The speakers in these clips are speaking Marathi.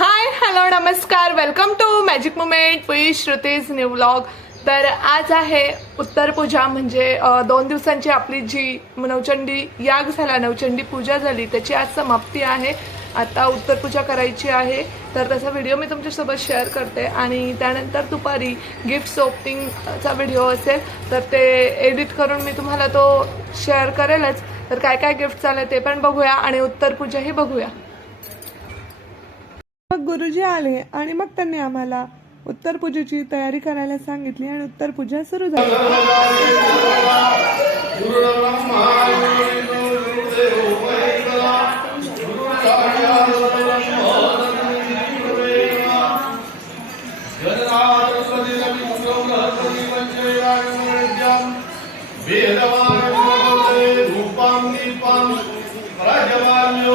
हाय हॅलो नमस्कार. Welcome to magic moment we Shruti's new vlog तर आज आहे उत्तर पूजा म्हणजे दोन दिवसांची आपली जी नवचंडी याग झाला नवचंडी पूजा झाली त्याची आज समाप्ती आहे. आता उत्तर पूजा करायची आहे. तर त्याचा व्हिडिओ मी तुमच्यासोबत शेअर करते. आणि त्यानंतर दुपारी गिफ्ट ओपनिंगचा व्हिडिओ असेल तर ते एडिट करून मी तुम्हाला तो शेअर करेलच. तर काय काय गिफ्ट आले ते पण बघूया आणि उत्तर पूजाही बघूया. गुरुजी आले आणि मग त्यांनी आम्हाला उत्तर पूजेची तयारी करायला सांगितली आणि उत्तर पूजा सुरू झाली राजमान्यो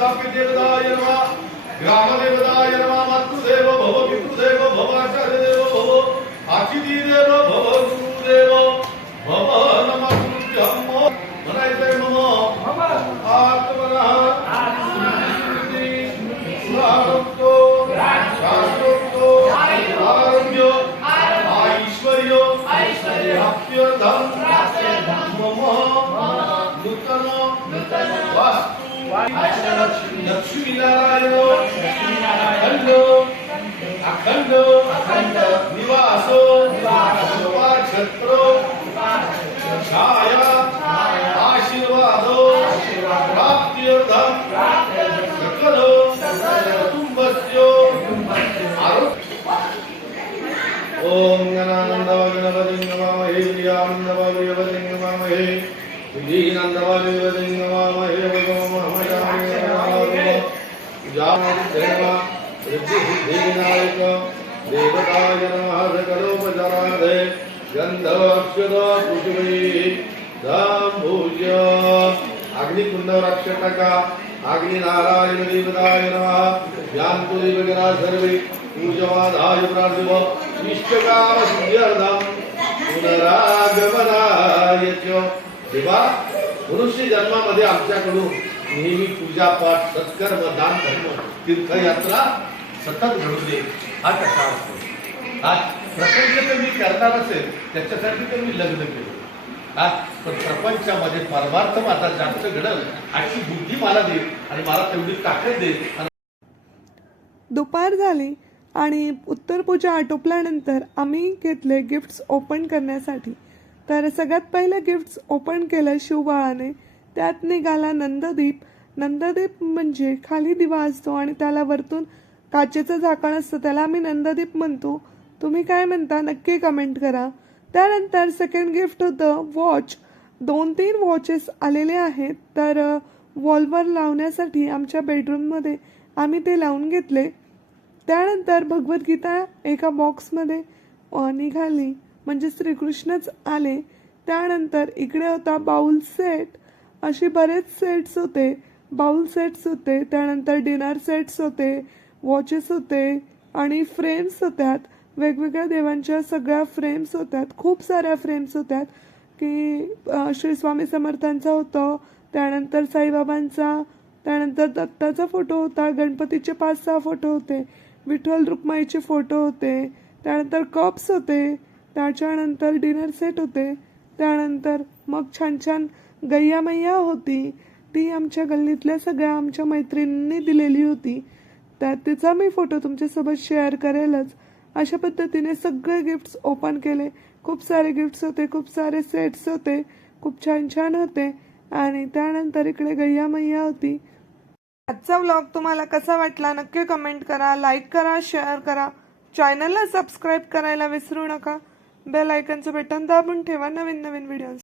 देवताय नमः। ग्राम देवताय नमः। मातृदेव भव पितृदेव भव भव आचिती देव भव गुरुदेव भव। नमः गुरुभ्यं म्हणायचंय मम आत्मनः। सुरारोग्यो शास्त्रोक्तो। आरोग्य ऐश्वर्य प्राप्त्यर्थं मम नूतन। वास्तु। लक्ष्मीनारायण अखंड अखंड निवासो छत्र छाया आशीर्वादो प्राप्त्यर्थं सकल कुटुंबस्य आरोग्य ओम गणानन्दवगणपतिङ्गमामहे प्रियानन्दवगणपतिङ्गमामहे विधीनन्दवगणपतिङ्गमामहे वगमहमजामिदेव देवताय नमः सकलोपचाराधे गन्धवक्षद पृथिवी दाम्भूज्य अग्निकुंड अग्निनारायण देवताय नमः यान्तु देवगणा सर्वे पूजवादाय प्रार्थिव इष्टकाम पुनरागमनाय च. देवा मनुष्य जन्मामध्ये आमच्याकडून नेहमी पूजा पाठ सत्कर्म दान धर्म तीर्थयात्रा सतत घडू दे हा कथा असतो. आज प्रपंच तर मी करणार असेल त्याच्यासाठी तर मी लग्न केलं. आज पण प्रपंचामध्ये परमार्थ माझा जास्त घडल अशी बुद्धी मला दे आणि मला तेवढी ताकद दे दुपार झाली आणि उत्तर पूजा आटोपल्यानंतर आम्ही घेतले गिफ्ट्स ओपन करण्यासाठी. तर सगळ्यात पहिलं गिफ्ट्स ओपन केलं शिवबाळाने. त्यात निघाला नंददीप. नंददीप म्हणजे खाली दिवा असतो आणि त्याला वरतून काचेचं झाकण असतं. त्याला आम्ही नंददीप म्हणतो. तुम्ही काय म्हणता? नक्की कमेंट करा. त्यानंतर सेकंड गिफ्ट होतं वॉच दोन तीन वॉचेस आलेले आहेत. तर वॉलवर लावण्यासाठी आमच्या बेडरूममध्ये आम्ही ते लावून घेतले. त्यानंतर भगवद्गीता एका बॉक्समध्ये निघाली. म्हणजे श्रीकृष्णच आले. त्यानंतर इकडे होता बाउल सेट असे बरेच सेट्स होते. बाउल सेट्स होते त्यानंतर डिनर सेट्स होते वॉचेस होते आणि फ्रेम्स होत्यात. वेगवेगळ्या देवांच्या सगळ्या फ्रेम्स होत्यात. खूप साऱ्या फ्रेम्स होत्यात की श्री स्वामी समर्थांचा होतं त्यानंतर साईबाबांचा त्यानंतर दत्ताचा फोटो होता गणपतीचे पाच सहा फोटो होते विठ्ठल रुक्माईचे फोटो होते त्यानंतर कप्स होते त्याच्यानंतर डिनर सेट होते त्यानंतर मग छान छान गैया मैया होती. ती आमच्या गल्लीतल्या सगळ्या आमच्या मैत्रिणींनी दिलेली होती. त्या तिचा मी फोटो तुमच्यासोबत शेअर करेलच. अशा पद्धतीने सगळे गिफ्ट्स ओपन केले. खूप सारे गिफ्ट्स होते खूप सारे सेट्स होते खूप छान छान होते. आणि त्यानंतर इकडे गैया मैया होती. आजचा व्लॉग तुम्हाला कसा वाटला नक्की कमेंट करा लाईक करा शेअर करा. चॅनलला सबस्क्राईब करायला विसरू नका. बेल आयकनचं बटन दाबून ठेवा नवीन नवीन व्हिडिओ